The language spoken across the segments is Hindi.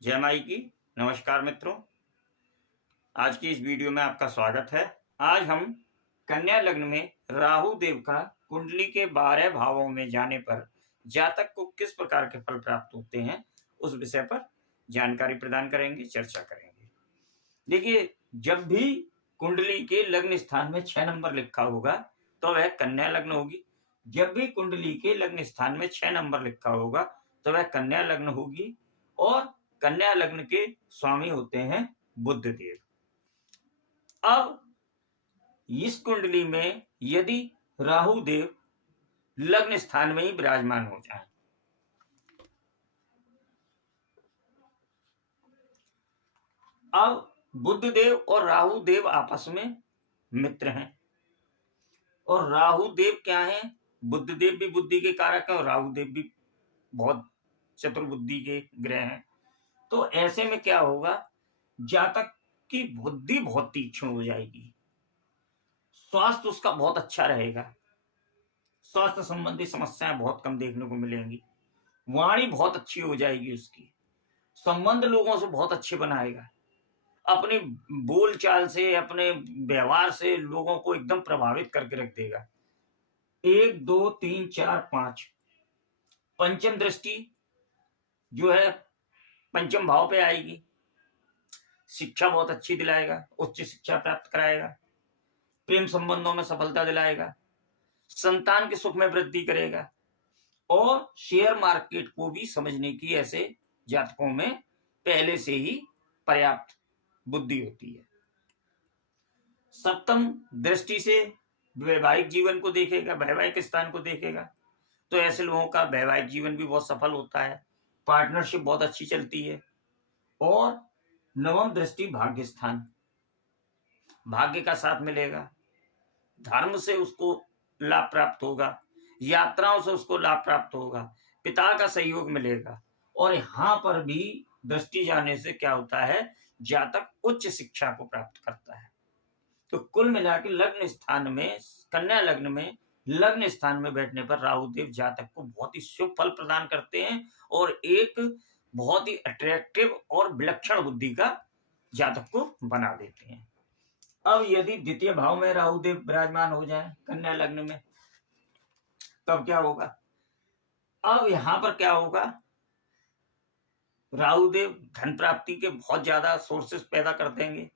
जय माई की। नमस्कार मित्रों, आज की इस वीडियो में आपका स्वागत है। आज हम कन्या लग्न में राहु देव का कुंडली के 12 भावों में जाने पर जातक को किस प्रकार के फल प्राप्त होते हैं उस विषय पर जानकारी प्रदान करेंगे, चर्चा करेंगे। देखिए, जब भी कुंडली के लग्न स्थान में 6 नंबर लिखा होगा तो वह कन्या लग्न होगी। जब भी कुंडली के लग्न स्थान में 6 नंबर लिखा होगा तो वह कन्या लग्न होगी। और कन्या लग्न के स्वामी होते हैं बुध देव। अब इस कुंडली में यदि राहु देव लग्न स्थान में ही विराजमान हो जाए, अब बुध देव और राहु देव आपस में मित्र हैं। और राहु देव क्या है? बुध देव भी बुद्धि के कारक है और राहु देव भी बहुत चतुर बुद्धि के ग्रह हैं। तो ऐसे में क्या होगा, जातक की बुद्धि बहुत तीक्ष्ण हो जाएगी, स्वास्थ्य उसका बहुत अच्छा रहेगा, स्वास्थ्य संबंधी समस्याएं बहुत कम देखने को मिलेंगी, वाणी बहुत अच्छी हो जाएगी, उसकी संबंध लोगों से बहुत अच्छे बनाएगा, अपनी बोलचाल से, अपने व्यवहार से लोगों को एकदम प्रभावित करके रख देगा। 1 2 3 4 5 पंचम दृष्टि जो है पंचम भाव पे आएगी, शिक्षा बहुत अच्छी दिलाएगा, उच्च शिक्षा प्राप्त कराएगा, प्रेम संबंधों में सफलता दिलाएगा, संतान के सुख में वृद्धि करेगा और शेयर मार्केट को भी समझने की ऐसे जातकों में पहले से ही पर्याप्त बुद्धि होती है। सप्तम दृष्टि से वैवाहिक जीवन को देखेगा, वैवाहिक स्थान को देखेगा, तो ऐसे लोगों का वैवाहिक जीवन भी बहुत सफल होता है, पार्टनरशिप बहुत अच्छी चलती है। और नवम दृष्टि भाग्य स्थान, भाग्य का साथ मिलेगा, धर्म से उसको लाभ प्राप्त होगा, यात्राओं से उसको लाभ प्राप्त होगा, पिता का सहयोग मिलेगा। और यहां पर भी दृष्टि जाने से क्या होता है, जातक उच्च शिक्षा को प्राप्त करता है। तो कुल मिला के लग्न स्थान में, कन्या लग्न में लग्न स्थान में बैठने पर राहु देव जातक को बहुत ही शुभ फल प्रदान करते हैं और एक बहुत ही अट्रैक्टिव और विलक्षण बुद्धि का जातक को बना देते हैं। अब यदि द्वितीय भाव में राहु देव विराजमान हो जाए कन्या लग्न में, तब क्या होगा? अब यहां पर क्या होगा, राहु देव धन प्राप्ति के बहुत ज्यादा सोर्सेस पैदा कर देंगे,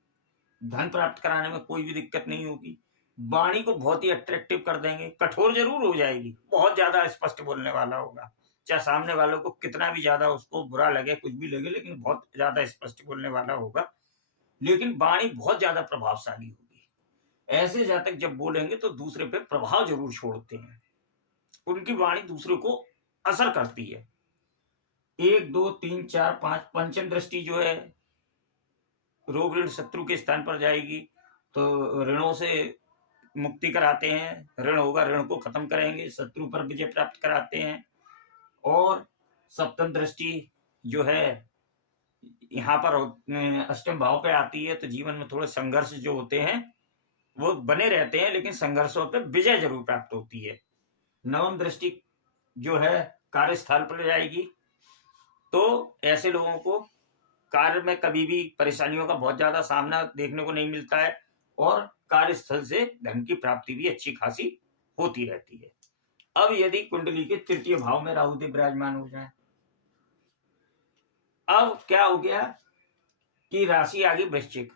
धन प्राप्त कराने में कोई भी दिक्कत नहीं होगी, वाणी को बहुत ही अट्रैक्टिव कर देंगे, कठोर जरूर हो जाएगी, बहुत ज्यादा स्पष्ट बोलने वाला होगा, चाहे सामने वालों को कितना भी ज्यादा उसको बुरा लगे, कुछ भी लगे, लेकिन बहुत ज्यादा स्पष्ट बोलने वाला होगा, लेकिन वाणी बहुत ज्यादा प्रभावशाली होगी। ऐसे जातक जब बोलेंगे तो दूसरे पे प्रभाव जरूर छोड़ते हैं, उनकी वाणी दूसरे को असर करती है। 1 2 3 4 5 पंचम दृष्टि जो है रोग ऋण शत्रु के स्थान पर जाएगी, तो ऋणों से मुक्ति कराते हैं, ऋण होगा ऋण को खत्म करेंगे, शत्रु पर विजय प्राप्त कराते हैं। और सप्तम दृष्टि जो है यहाँ पर अष्टम भाव पे आती है, तो जीवन में थोड़े संघर्ष जो होते हैं वो बने रहते हैं, लेकिन संघर्षों पे विजय जरूर प्राप्त होती है। नवम दृष्टि जो है कार्यस्थल पर जाएगी, तो ऐसे लोगों को कार्य में कभी भी परेशानियों का बहुत ज्यादा सामना देखने को नहीं मिलता है और कार्यस्थल से धन की प्राप्ति भी अच्छी खासी होती रहती है। अब यदि कुंडली के तृतीय भाव में राहु देव विराजमान हो जाए, अब क्या हो गया कि राशि आ गई वृश्चिक,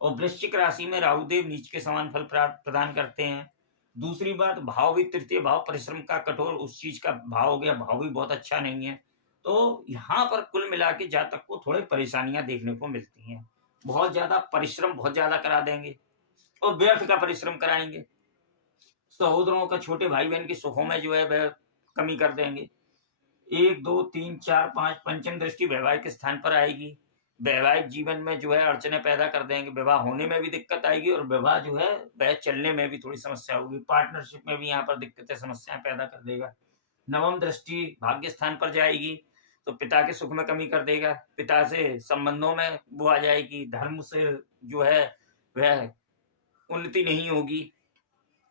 और वृश्चिक राशि में राहु देव नीच के समान फल प्रदान करते हैं। दूसरी बात, भाव भी तृतीय भाव परिश्रम का, कठोर उस चीज का भाव हो गया, भाव भी बहुत अच्छा नहीं है। तो यहाँ पर कुल मिला के जातक को थोड़ी परेशानियां देखने को मिलती हैं, बहुत ज्यादा परिश्रम बहुत ज्यादा करा देंगे और व्यर्थ का परिश्रम कराएंगे, सहोदरों का, छोटे भाई बहन के सुखों में जो है वह कमी कर देंगे। 1 2 3 4 5 पंचम दृष्टि वैवाहिक स्थान पर आएगी, वैवाहिक जीवन में जो है अड़चने पैदा कर देंगे, विवाह होने में भी दिक्कत आएगी और विवाह जो है वह चलने में भी थोड़ी समस्या होगी, पार्टनरशिप में भी यहाँ पर दिक्कतें समस्याएं पैदा कर देगा। नवम दृष्टि भाग्य स्थान पर जाएगी, तो पिता के सुख में कमी कर देगा, पिता से संबंधों में वो आ जाएगी, धर्म से जो है वह उन्नति नहीं होगी,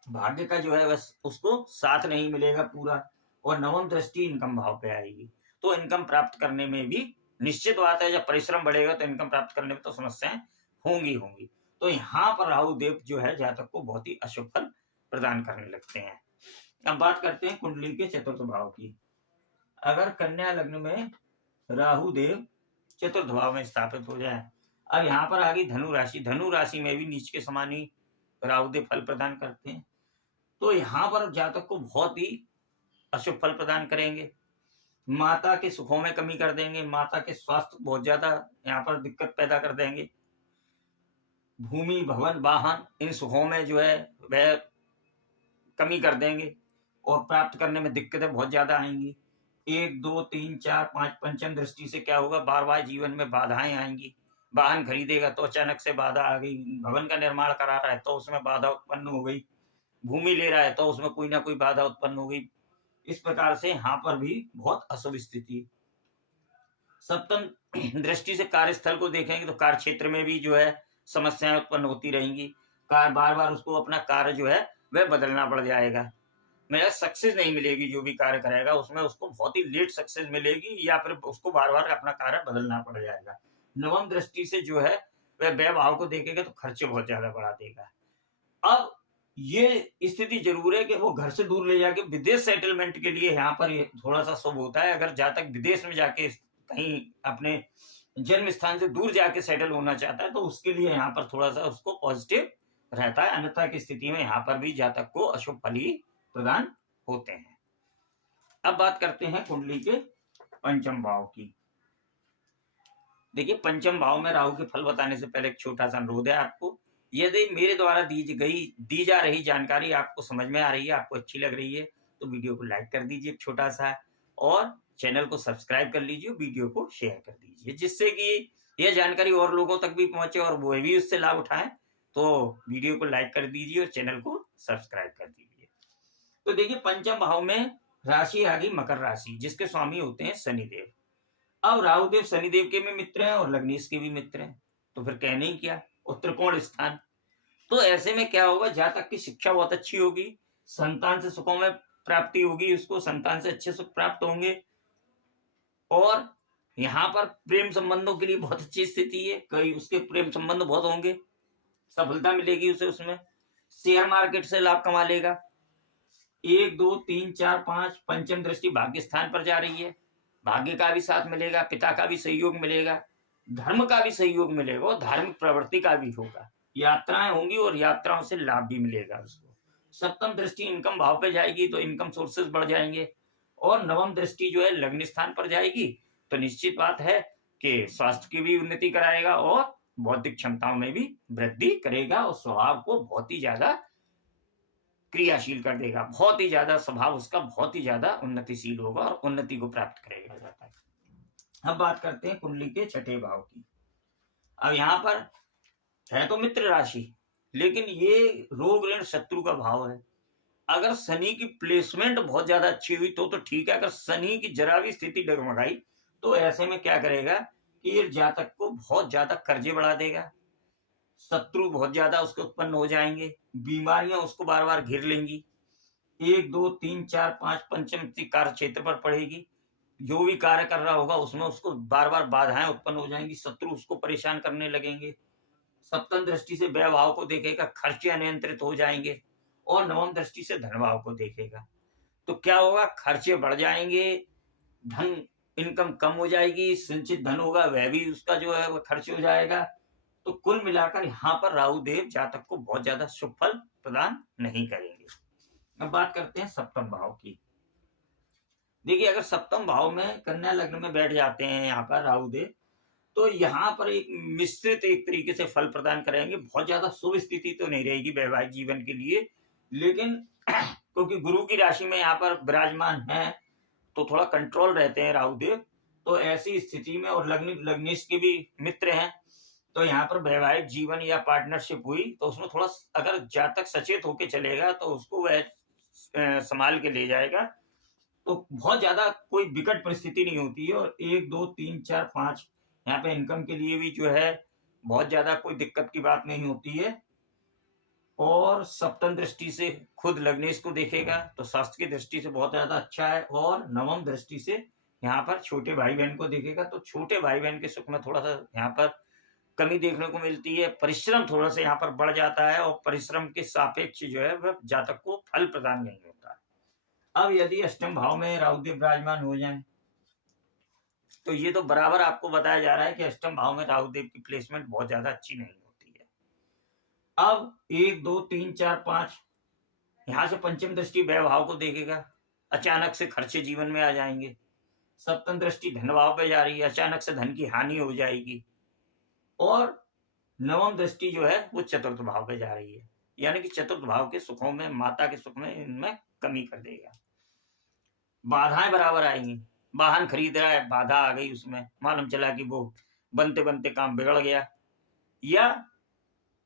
भाग्य का जो है बस उसको साथ नहीं मिलेगा पूरा। और नवम दृष्टि इनकम भाव पे आएगी, तो इनकम प्राप्त करने में भी निश्चित बात है जब परिश्रम बढ़ेगा तो इनकम प्राप्त करने में तो समस्याएं होंगी होंगी। तो यहाँ पर राहु देव जो है जातक को बहुत ही अशुभ फल प्रदान करने लगते हैं। अब बात करते हैं कुंडली के चतुर्थ भाव की। अगर कन्या लग्न में राहु देव चतुर्थ भाव में स्थापित हो जाए, अब यहाँ पर आ गई धनु राशि। धनु राशि में भी नीच के समान ही राहु देव फल प्रदान करते हैं, तो यहाँ पर जातक को बहुत ही अशुभ फल प्रदान करेंगे। माता के सुखों में कमी कर देंगे, माता के स्वास्थ्य बहुत ज्यादा यहाँ पर दिक्कत पैदा कर देंगे। भूमि भवन वाहन इन सुखों में जो है वह कमी कर देंगे और प्राप्त करने में दिक्कतें बहुत ज्यादा आएंगी। 1 2 3 4 5 पंचम दृष्टि से क्या होगा, बार बार जीवन में बाधाएं आएंगी। वाहन खरीदेगा तो अचानक से बाधा आ गई, भवन का निर्माण करा रहा है तो उसमें बाधा उत्पन्न हो गई, भूमि ले रहा है तो उसमें कोई ना कोई बाधा उत्पन्न हो गई। इस प्रकार से यहाँ पर भी बहुत अशुभ स्थिति। सप्तम दृष्टि से कार्यस्थल को देखेंगे तो कार्य क्षेत्र में भी जो है समस्याएं उत्पन्न होती रहेंगी। बार बार उसको अपना कार्य जो है वह बदलना पड़ जाएगा, मेरा सक्सेस नहीं मिलेगी। जो भी कार्य करेगा उसमें उसको बहुत ही लेट सक्सेस मिलेगी या फिर उसको बार बार अपना कार्य बदलना पड़ जाएगा। नवम दृष्टि से जो है वह व्यय भाव को देखेगा तो खर्चे बहुत ज्यादा बढ़ा देगा। अब ये स्थिति जरूर है कि वो घर से दूर ले जाके विदेश सेटलमेंट के लिए यहाँ पर थोड़ा सा शुभ होता है। अगर जातक विदेश में जाके कहीं अपने जन्म स्थान से दूर जाके सेटल होना चाहता है तो उसके लिए यहाँ पर थोड़ा सा उसको पॉजिटिव रहता है, अन्यथा की स्थिति में यहाँ पर भी जातक को अशुभ फल ही प्रदान होते हैं। अब बात करते हैं कुंडली के पंचम भाव की। देखिए पंचम भाव में राहु के फल बताने से पहले एक छोटा सा अनुरोध है आपको, यदि मेरे द्वारा दी जा रही जानकारी आपको समझ में आ रही है, आपको अच्छी लग रही है तो वीडियो को लाइक कर दीजिए छोटा सा, और चैनल को सब्सक्राइब कर लीजिए, वीडियो को शेयर कर दीजिए जिससे कि यह जानकारी और लोगों तक भी पहुंचे और वो भी उससे लाभ उठाएं। तो वीडियो को लाइक कर दीजिए और चैनल को सब्सक्राइब कर दीजिए। तो देखिए पंचम भाव में राशि आ गई मकर राशि, जिसके स्वामी होते हैं शनिदेव। अब राहुदेव शनिदेव के भी मित्र हैं और लग्नेश के भी मित्र हैं, तो फिर कहने ही क्या, और त्रिकोण स्थान। तो ऐसे में क्या होगा, जातक की शिक्षा बहुत अच्छी होगी, संतान से सुखों में प्राप्ति होगी, उसको संतान से अच्छे सुख प्राप्त होंगे, और यहाँ पर प्रेम संबंधों के लिए बहुत अच्छी स्थिति है, कई उसके प्रेम संबंध बहुत होंगे, सफलता मिलेगी उसे उसमें। शेयर मार्केट से लाभ कमा लेगा। 1 2 3 4 5 पंचम दृष्टि भाग्य स्थान पर जा रही है, भाग्य का भी साथ मिलेगा, पिता का भी सहयोग मिलेगा, धर्म का भी सहयोग मिलेगा और धार्मिक प्रवृत्ति का भी होगा, यात्राएं होंगी और यात्राओं से लाभ भी मिलेगा उसको। सप्तम दृष्टि इनकम भाव पे जाएगी तो इनकम सोर्सेज बढ़ जाएंगे, और नवम दृष्टि जो है लग्न स्थान पर जाएगी तो निश्चित बात है कि स्वास्थ्य की भी उन्नति कराएगा और बौद्धिक क्षमताओं में भी वृद्धि करेगा और स्वभाव को बहुत ही ज्यादा क्रियाशील कर देगा, बहुत ही ज्यादा स्वभाव उसका बहुत ही ज्यादा उन्नतिशील होगा और उन्नति को प्राप्त करेगा जाता है। अब बात करते हैं कुंडली के छठे भाव की। अब यहाँ पर है तो मित्र राशि, लेकिन ये रोग ऋण शत्रु का भाव है। अगर शनि की प्लेसमेंट बहुत ज्यादा अच्छी हुई तो ठीक है, अगर शनि की जरा भी स्थिति डगमगाई तो ऐसे में क्या करेगा कि ये जातक को बहुत ज्यादा कर्जे बढ़ा देगा, शत्रु बहुत ज्यादा उसके उत्पन्न हो जाएंगे, बीमारियां उसको बार बार घेर लेंगी। 1 2 3 4 5 पंचम कार्य क्षेत्र पर पड़ेगी, जो भी कार्य कर रहा होगा उसमें उसको बार बार बाधाएं उत्पन्न हो जाएंगी, शत्रु उसको परेशान करने लगेंगे। सप्तम दृष्टि से व्यय भाव को देखेगा, खर्चे अनियंत्रित हो जाएंगे, और नवम दृष्टि से धन भाव को देखेगा तो क्या होगा, खर्चे बढ़ जाएंगे, धन इनकम कम हो जाएगी, संचित धन होगा वह भी उसका जो है वह खर्च हो जाएगा। तो कुल मिलाकर यहाँ पर राहु देव जातक को बहुत ज्यादा शुभ फल प्रदान नहीं करेंगे। अब बात करते हैं सप्तम भाव की। देखिए अगर सप्तम भाव में कन्या लग्न में बैठ जाते हैं यहाँ पर राहु देव, तो यहाँ पर एक मिश्रित एक तरीके से फल प्रदान करेंगे। बहुत ज्यादा शुभ स्थिति तो नहीं रहेगी वैवाहिक जीवन के लिए, लेकिन क्योंकि गुरु की राशि में यहाँ पर विराजमान है तो थोड़ा कंट्रोल रहते हैं राहु देव। तो ऐसी स्थिति में, और लग्नेश के भी मित्र हैं, तो यहाँ पर वैवाहिक जीवन या पार्टनरशिप हुई तो उसमें थोड़ा अगर जातक सचेत होके चलेगा तो उसको वह संभाल के ले जाएगा, तो बहुत ज्यादा कोई विकट परिस्थिति नहीं होती है। और 1 2 3 4 5 यहाँ पे इनकम के लिए भी जो है बहुत ज्यादा कोई दिक्कत की बात नहीं होती है। और सप्तम दृष्टि से खुद लग्नेश को देखेगा तो स्वास्थ्य की दृष्टि से बहुत ज्यादा अच्छा है, और नवम दृष्टि से यहाँ पर छोटे भाई बहन को देखेगा तो छोटे भाई बहन के सुख में थोड़ा सा यहाँ पर कमी देखने को मिलती है। परिश्रम थोड़ा सा यहाँ पर बढ़ जाता है और परिश्रम के सापेक्ष जो है वह जातक को फल प्रदान नहीं होता है। अब यदि अष्टम भाव में राहुदेव विराजमान हो जाए तो ये तो बराबर आपको बताया जा रहा है कि अष्टम भाव में राहुदेव की प्लेसमेंट बहुत ज्यादा अच्छी नहीं होती है। अब 1 2 3 4 5 यहाँ से पंचम दृष्टि व्यय भाव को देखेगा, अचानक से खर्चे जीवन में आ जाएंगे। सप्तम दृष्टि धन भाव पे जा रही है, अचानक से धन की हानि हो जाएगी। और नवम दृष्टि जो है वो चतुर्थ भाव पे जा रही है, यानी कि चतुर्थ भाव के सुखों में, माता के सुख में, इनमें कमी कर देगा। बाधाएं बराबर आएंगी, वाहन खरीद रहा है, बाधा आ गई उसमें, मालूम चला कि वो बनते बनते काम बिगड़ गया, या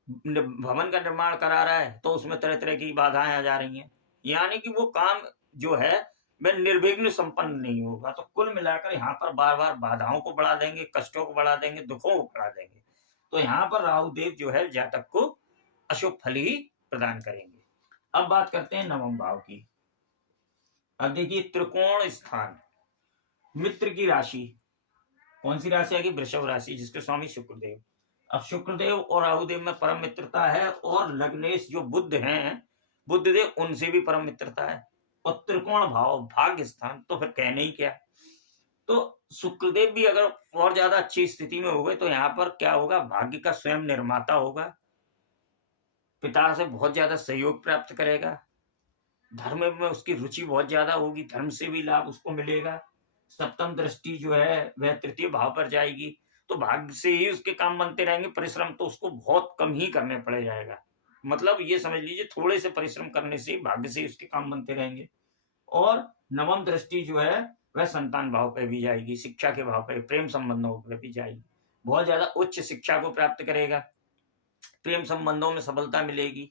भवन का निर्माण करा रहा है तो उसमें तरह तरह की बाधाएं आ जा रही हैं, यानी कि वो काम जो है वह निर्विघ्न संपन्न नहीं होगा। तो कुल मिलाकर यहाँ पर बार बार बाधाओं को बढ़ा देंगे, कष्टों को बढ़ा देंगे, दुखों को बढ़ा देंगे। तो यहाँ पर राहु देव जो है जातक को अशुभ फल ही प्रदान करेंगे। अब बात करते हैं नवम भाव की। अब देखिए त्रिकोण स्थान, मित्र की राशि, कौन सी राशि आएगी? वृषभ राशि, जिसके स्वामी शुक्रदेव। अब शुक्रदेव और राहुदेव में परम मित्रता है, और लग्नेश जो बुध हैं, बुधदेव, उनसे भी परम मित्रता है। और त्रिकोण भाव भाग्य स्थान, तो फिर कहने ही क्या। तो शुक्रदेव भी अगर और ज्यादा अच्छी स्थिति में हो गए तो यहाँ पर क्या होगा? भाग्य का स्वयं निर्माता होगा, पिता से बहुत ज्यादा सहयोग प्राप्त करेगा, धर्म में उसकी रुचि बहुत ज्यादा होगी, धर्म से भी लाभ उसको मिलेगा। सप्तम दृष्टि जो है वह तृतीय भाव पर जाएगी, तो भाग्य से ही उसके काम बनते रहेंगे, परिश्रम तो उसको बहुत कम ही करने पड़ जाएगा। मतलब ये समझ लीजिए थोड़े से परिश्रम करने से भाग्य से उसके काम बनते रहेंगे। और नवम दृष्टि जो है वह संतान भाव पे भी जाएगी, शिक्षा के भाव पे, प्रेम संबंधों पे भी जाएगी, बहुत ज्यादा उच्च शिक्षा को प्राप्त करेगा, प्रेम संबंधों में सफलता मिलेगी,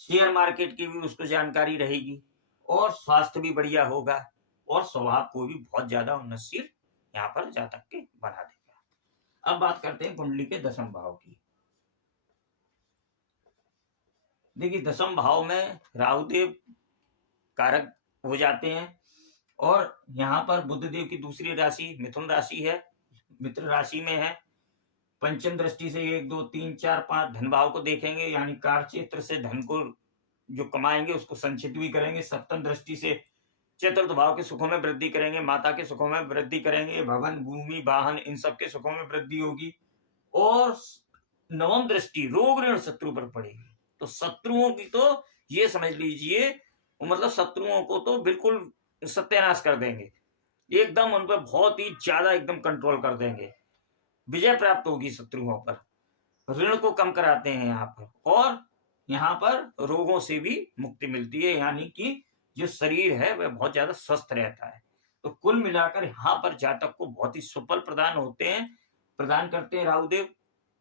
शेयर मार्केट की भी उसको जानकारी रहेगी, और स्वास्थ्य भी बढ़िया होगा, और स्वभाव को भी बहुत ज्यादा उन्नतशील यहाँ पर जातक के बना देगा। अब बात करते हैं कुंडली के दसम भाव की। देखिए दसम भाव में राहुदेव कारक हो जाते हैं, और यहाँ पर बुधदेव की दूसरी राशि मिथुन राशि है, मित्र राशि में है। पंचम दृष्टि से 1 2 3 4 5 धन भाव को देखेंगे, यानी कार्य क्षेत्र से धन को जो कमाएंगे उसको संचित भी करेंगे। सप्तम दृष्टि से चतुर्थ भाव के सुखों में वृद्धि करेंगे, माता के सुखों में वृद्धि करेंगे, भवन भूमि वाहन इन सब के सुखों में वृद्धि होगी। और नवम दृष्टि रोग ऋण शत्रु पर पड़ेगी, तो शत्रुओं की तो ये समझ लीजिए, मतलब शत्रुओं को तो बिल्कुल सत्यानाश कर देंगे, एकदम उन पर बहुत ही ज्यादा एकदम कंट्रोल कर देंगे, विजय प्राप्त होगी शत्रुओं पर, ऋण को कम कराते हैं यहाँ पर, और यहाँ पर रोगों से भी मुक्ति मिलती है, यानी कि जो शरीर है वह बहुत ज्यादा स्वस्थ रहता है। तो कुल मिलाकर यहाँ पर जातक को बहुत ही सुफल प्रदान करते हैं राहुदेव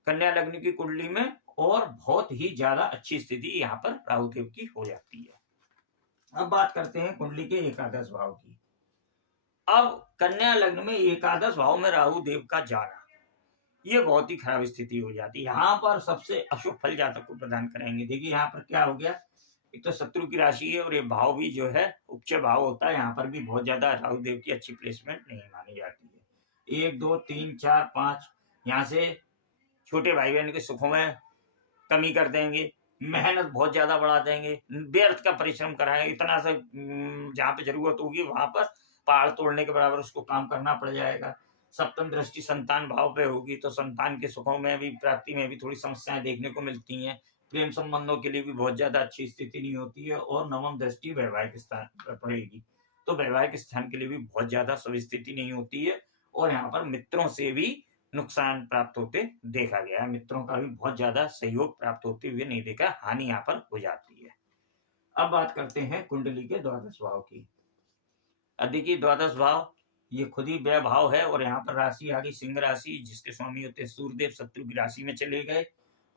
कन्या लग्न की कुंडली में, और बहुत ही ज्यादा अच्छी स्थिति यहाँ पर राहुदेव की हो जाती है। अब बात करते हैं कुंडली के एकादश भाव की। अब कन्या लग्न में एकादश भाव में राहुदेव का जाना, ये बहुत ही खराब स्थिति हो जाती है, यहाँ पर सबसे अशुभ फल जातक को प्रदान करेंगे। देखिए यहाँ पर क्या हो गया, एक तो शत्रु की राशि है, और ये भाव भी जो है उच्च भाव होता है, यहाँ पर भी बहुत ज्यादा राहुदेव की अच्छी प्लेसमेंट नहीं मानी जाती है। 1 2 3 4 5 यहाँ से छोटे भाई बहन के सुखों में कमी कर देंगे, मेहनत बहुत ज्यादा बढ़ा देंगे, व्यर्थ का परिश्रम कराएंगे, इतना से जहाँ पे जरूरत होगी वहां पर पहाड़ तोड़ने के बराबर उसको काम करना पड़ जाएगा। सप्तम दृष्टि संतान भाव पे होगी, तो संतान के सुखों में भी, प्राप्ति में भी थोड़ी समस्याएं देखने को मिलती हैं, प्रेम संबंधों के लिए भी बहुत ज्यादा अच्छी स्थिति नहीं होती है। और नवम दृष्टि वैवाहिक स्थान पर पड़ेगी, तो वैवाहिक स्थान के लिए भी बहुत ज्यादा शुभ स्थिति नहीं होती है, और यहाँ पर मित्रों से भी नुकसान प्राप्त होते देखा गया है, मित्रों का भी बहुत ज्यादा सहयोग प्राप्त होते हुए नहीं देखा, हानि यहाँ पर हो जाती है। अब बात करते हैं कुंडली के द्वादश भाव की। देखिए द्वादश भाव ये खुद ही व्यय भाव है, और यहाँ पर राशि आ गई सिंह राशि, जिसके स्वामी होते सूर्यदेव, शत्रु की राशि में चले गए,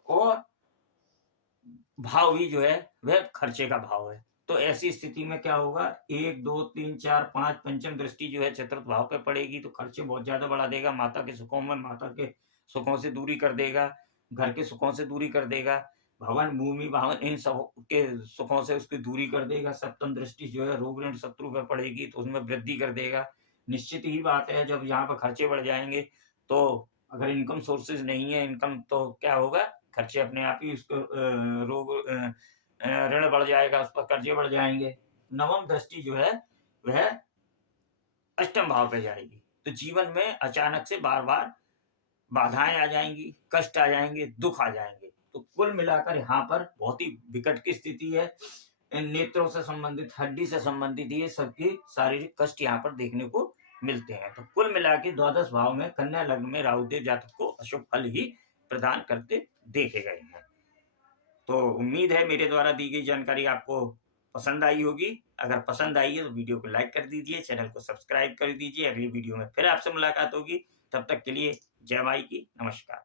और भाव भी जो है वह खर्चे का भाव है। तो ऐसी स्थिति में क्या होगा, 1 2 3 4 5 पंचम दृष्टि जो है चतुर्थ भाव पे पड़ेगी, तो खर्चे बहुत ज्यादा बढ़ा देगा, माता के सुखों में, माता के सुखों से दूरी कर देगा, घर के सुखों से दूरी कर देगा, भवन भूमि वाहन इन सब के सुखों से उसकी दूरी कर देगा। सप्तम दृष्टि जो है रोग ऋण शत्रु पर पड़ेगी, तो उसमें वृद्धि कर देगा, निश्चित ही बात है, जब यहाँ पर खर्चे बढ़ जाएँगे, तो अगर इनकम सोर्सेज़ नहीं है, इनकम तो क्या होगा, खर्चे अपने आप ही उसको ऋण बढ़ जाएगा, उस पर कर्ज़े बढ़ जाएँगे। नवम दृष्टि जो है, वह अष्टम भाव पे जाएगी। तो जीवन में अचानक से बार-बार बाधाएँ आ जाएँगी, कष्ट आ जाएँगे, दुःख आ जाएँगे। तो कुल मिलाकर यहाँ पर बहुत ही विकट की स्थिति है। इन नेत्रों से संबंधित, हड्डी से संबंधित ये सबके शारीरिक कष्ट यहाँ पर देखने को मिलते हैं। तो कुल मिला के द्वादश भाव में कन्या लग्न में राहुदेव जातक को अशुभ फल ही प्रदान करते देखे गए हैं। तो उम्मीद है मेरे द्वारा दी गई जानकारी आपको पसंद आई होगी। अगर पसंद आई है तो वीडियो को लाइक कर दीजिए, चैनल को सब्सक्राइब कर दीजिए। अगली वीडियो में फिर आपसे मुलाकात होगी। तब तक के लिए जय माई की, नमस्कार।